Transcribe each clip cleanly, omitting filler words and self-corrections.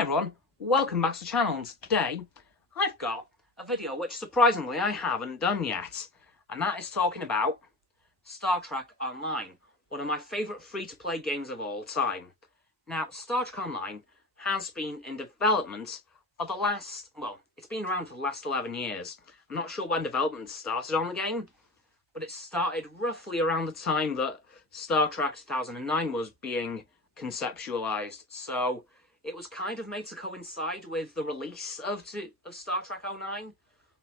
Hi everyone, welcome back to the channel, and today I've got a video which surprisingly I haven't done yet, and that is talking about Star Trek Online, one of my favourite free-to-play games of all time. Now, Star Trek Online has been in development for the last, it's been around for the last 11 years. I'm not sure when development started on the game, but it started roughly around the time that Star Trek 2009 was being conceptualised, so it was kind of made to coincide with the release of Star Trek 09,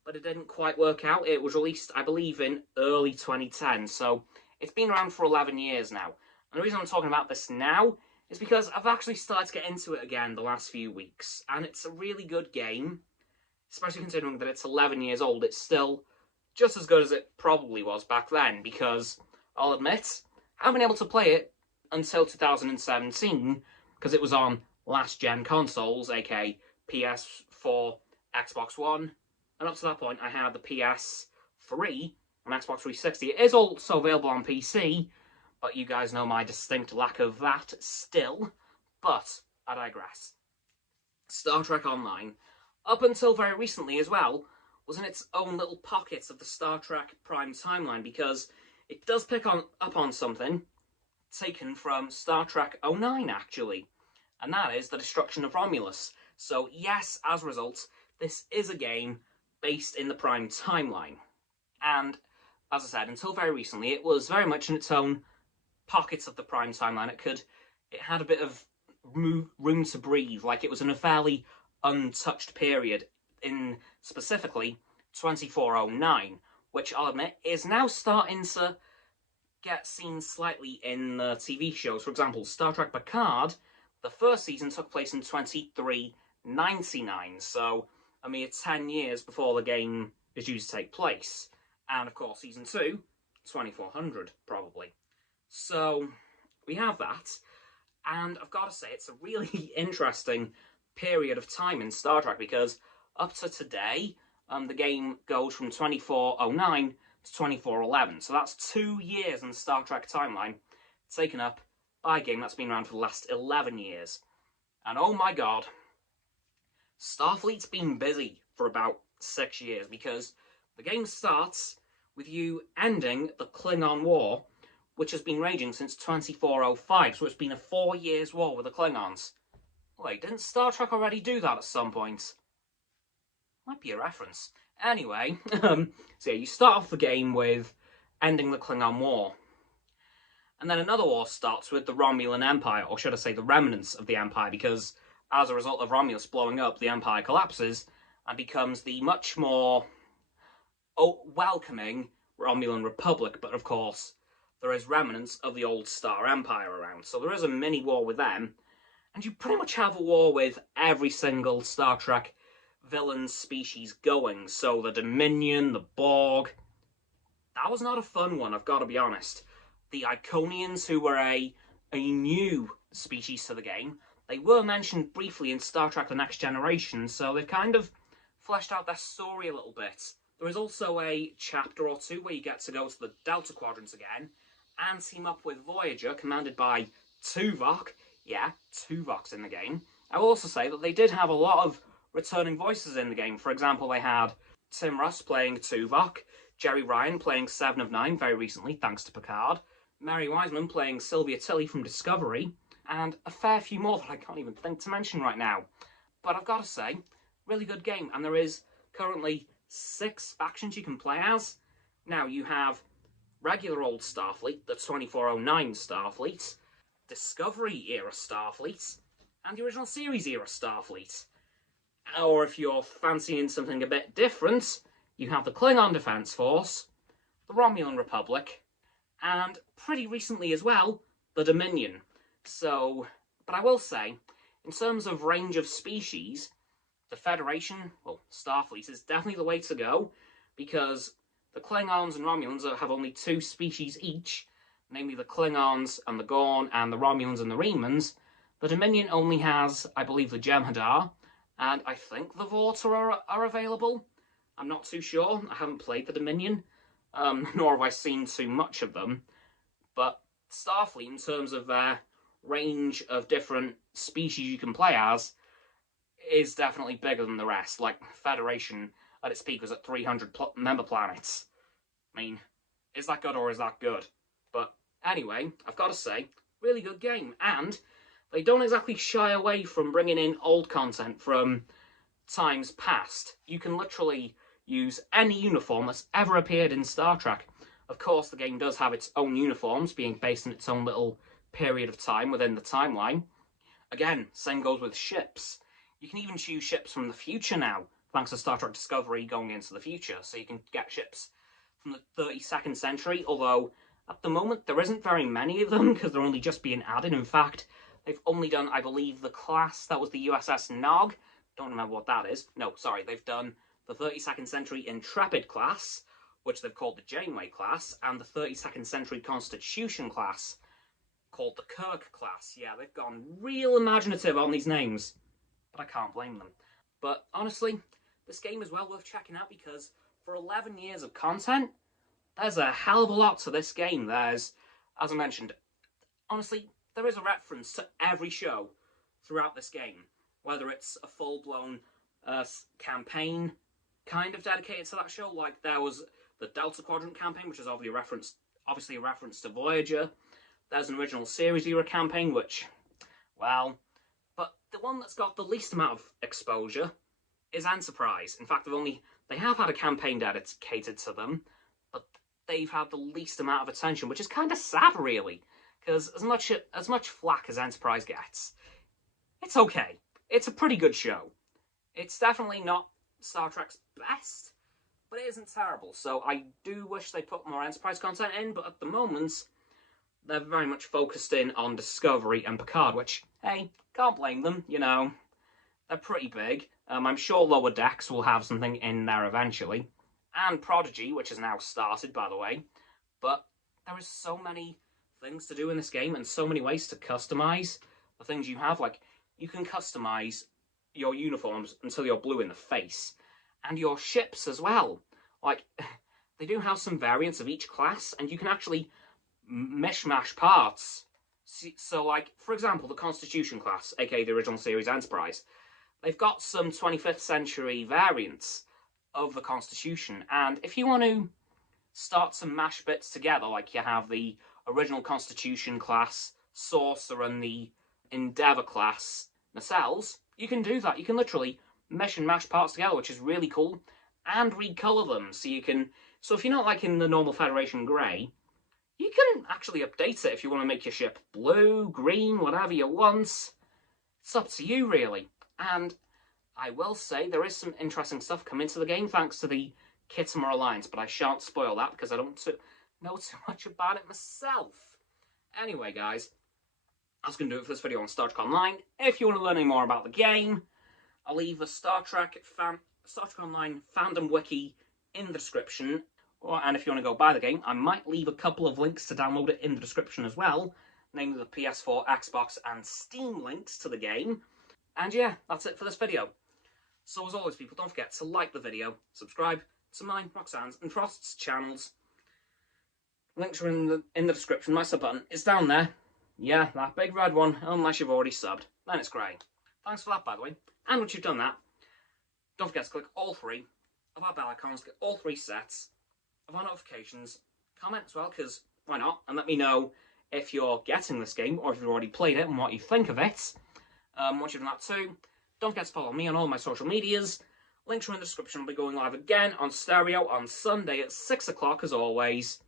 but it didn't quite work out. It was released, I believe, in early 2010, so it's been around for 11 years now. And the reason I'm talking about this now is because I've actually started to get into it again the last few weeks, and it's a really good game, especially considering that it's 11 years old. It's still just as good as it probably was back then, because I'll admit, I haven't been able to play it until 2017, because it was on last-gen consoles, aka PS4, Xbox One, and up to that point I had the PS3 and Xbox 360. It is also available on PC, but you guys know my distinct lack of that still, but I digress. Star Trek Online, up until very recently as well, was in its own little pockets of the Star Trek Prime timeline, because it does pick up on something taken from Star Trek 09, actually. And that is the destruction of Romulus. So yes, as a result, this is a game based in the Prime timeline. And, as I said, until very recently, it was very much in its own pockets of the Prime timeline. It had a bit of room to breathe, like it was in a fairly untouched period, in specifically 2409, which I'll admit is now starting to get seen slightly in the TV shows. For example, Star Trek Picard, the first season took place in 2399, so a mere 10 years before the game is due to take place. And of course, season 2, 2400, probably. So, we have that, and I've got to say, it's a really interesting period of time in Star Trek, because up to today, the game goes from 2409 to 2411, so that's 2 years in the Star Trek timeline taken up by a game that's been around for the last 11 years. And oh my god, Starfleet's been busy for about 6 years, because the game starts with you ending the Klingon War, which has been raging since 2405, so it's been a 4 years war with the Klingons. Wait, didn't Star Trek already do that at some point? Might be a reference. Anyway, so yeah, you start off the game with ending the Klingon War. And then another war starts with the Romulan Empire, or should I say the remnants of the Empire, because as a result of Romulus blowing up, the Empire collapses and becomes the much more welcoming Romulan Republic. But of course, there is remnants of the old Star Empire around, so there is a mini-war with them. And you pretty much have a war with every single Star Trek villain species going. So the Dominion, the Borg. That was not a fun one, I've got to be honest. The Iconians, who were a new species to the game, they were mentioned briefly in Star Trek The Next Generation, so they've kind of fleshed out their story a little bit. There is also a chapter or two where you get to go to the Delta Quadrants again, and team up with Voyager, commanded by Tuvok. Yeah, Tuvok's in the game. I will also say that they did have a lot of returning voices in the game. For example, they had Tim Russ playing Tuvok, Jerry Ryan playing 7 of 9 very recently, thanks to Picard, Mary Wiseman playing Sylvia Tilly from Discovery, and a fair few more that I can't even think to mention right now. But I've got to say, really good game, and there is currently 6 factions you can play as. Now, you have regular old Starfleet, the 2409 Starfleet, Discovery-era Starfleet, and the original series-era Starfleet. Or if you're fancying something a bit different, you have the Klingon Defense Force, the Romulan Republic, and pretty recently as well, the Dominion. So, but I will say, in terms of range of species, the Federation, well, Starfleet, is definitely the way to go, because the Klingons and Romulans have only 2 species each, namely the Klingons and the Gorn, and the Romulans and the Remans. The Dominion only has, I believe, the Jem'Hadar, and I think the Vorta are available. I'm not too sure. I haven't played the Dominion, nor have I seen too much of them. But Starfleet, in terms of their range of different species you can play as, is definitely bigger than the rest. Like, Federation at its peak was at 300 member planets. I mean, is that good or is that good? But anyway, I've got to say, really good game. And they don't exactly shy away from bringing in old content from times past. You can literally use any uniform that's ever appeared in Star Trek. Of course, the game does have its own uniforms, being based in its own little period of time within the timeline. Again, same goes with ships. You can even choose ships from the future now, thanks to Star Trek Discovery going into the future. So you can get ships from the 32nd century, although at the moment there isn't very many of them because they're only just being added. In fact, they've only done, I believe, the class that was the USS Nog. Don't remember what that is. No, sorry, they've done the 32nd Century Intrepid class, which they've called the Janeway class, and the 32nd Century Constitution class, called the Kirk class. Yeah, they've gone real imaginative on these names, but I can't blame them. But honestly, this game is well worth checking out because for 11 years of content, there's a hell of a lot to this game. There's, as I mentioned, honestly, there is a reference to every show throughout this game. Whether it's a full-blown campaign kind of dedicated to that show, like there was the Delta Quadrant campaign, which is obviously a reference to Voyager. There's an original series era campaign, which, well, but the one that's got the least amount of exposure is Enterprise. In fact, they have had a campaign dedicated to them, but they've had the least amount of attention, which is kind of sad, really, because as much flack as Enterprise gets, it's okay. It's a pretty good show. It's definitely not Star Trek's best, but it isn't terrible. So I do wish they put more Enterprise content in, but at the moment, they're very much focused in on Discovery and Picard, which, hey, can't blame them, you know. They're pretty big. I'm sure Lower Decks will have something in there eventually. And Prodigy, which has now started, by the way. But there is so many things to do in this game and so many ways to customize the things you have. Like, you can customize your uniforms until you're blue in the face. And your ships as well. Like, they do have some variants of each class, and you can actually mishmash parts. So, like, for example, the Constitution class, aka the original series Enterprise, they've got some 25th century variants of the Constitution. And if you want to start to mash bits together, like you have the original Constitution class, Saucer, and the Endeavour class nacelles, you can do that. You can literally mesh and mash parts together, which is really cool, and recolor them. So if you're not liking the normal Federation grey, you can actually update it if you want to make your ship blue, green, whatever you want. It's up to you, really. And I will say there is some interesting stuff coming to the game thanks to the Khitomer Alliance, but I shan't spoil that because I don't know too much about it myself. Anyway, guys, that's going to do it for this video on Star Trek Online. If you want to learn any more about the game, I'll leave a Star Trek Online fandom wiki in the description. And if you want to go buy the game, I might leave a couple of links to download it in the description as well, namely the PS4, Xbox, and Steam links to the game. And yeah, that's it for this video. So as always, people, don't forget to like the video, subscribe to mine, Roxanne's, and Frost's channels. Links are in the description. My sub button is down there. Yeah, that big red one, unless you've already subbed. Then it's grey. Thanks for that, by the way. And once you've done that, don't forget to click all three of our bell icons, get all three sets of our notifications. Comment as well, because why not? And let me know if you're getting this game, or if you've already played it and what you think of it. Once you've done that too, don't forget to follow me on all my social medias. Links are in the description. I'll be going live again on Stereo on Sunday at 6 o'clock as always.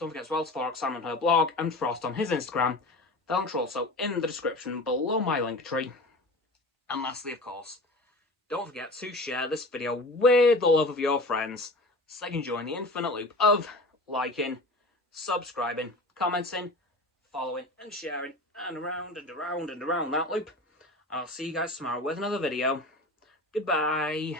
Don't forget as well to follow Roxanne on her blog and Frost on his Instagram. The links are also in the description below my link tree. And lastly, of course, don't forget to share this video with all of your friends so they can join the infinite loop of liking, subscribing, commenting, following and sharing, and around and around and around that loop. I'll see you guys tomorrow with another video. Goodbye.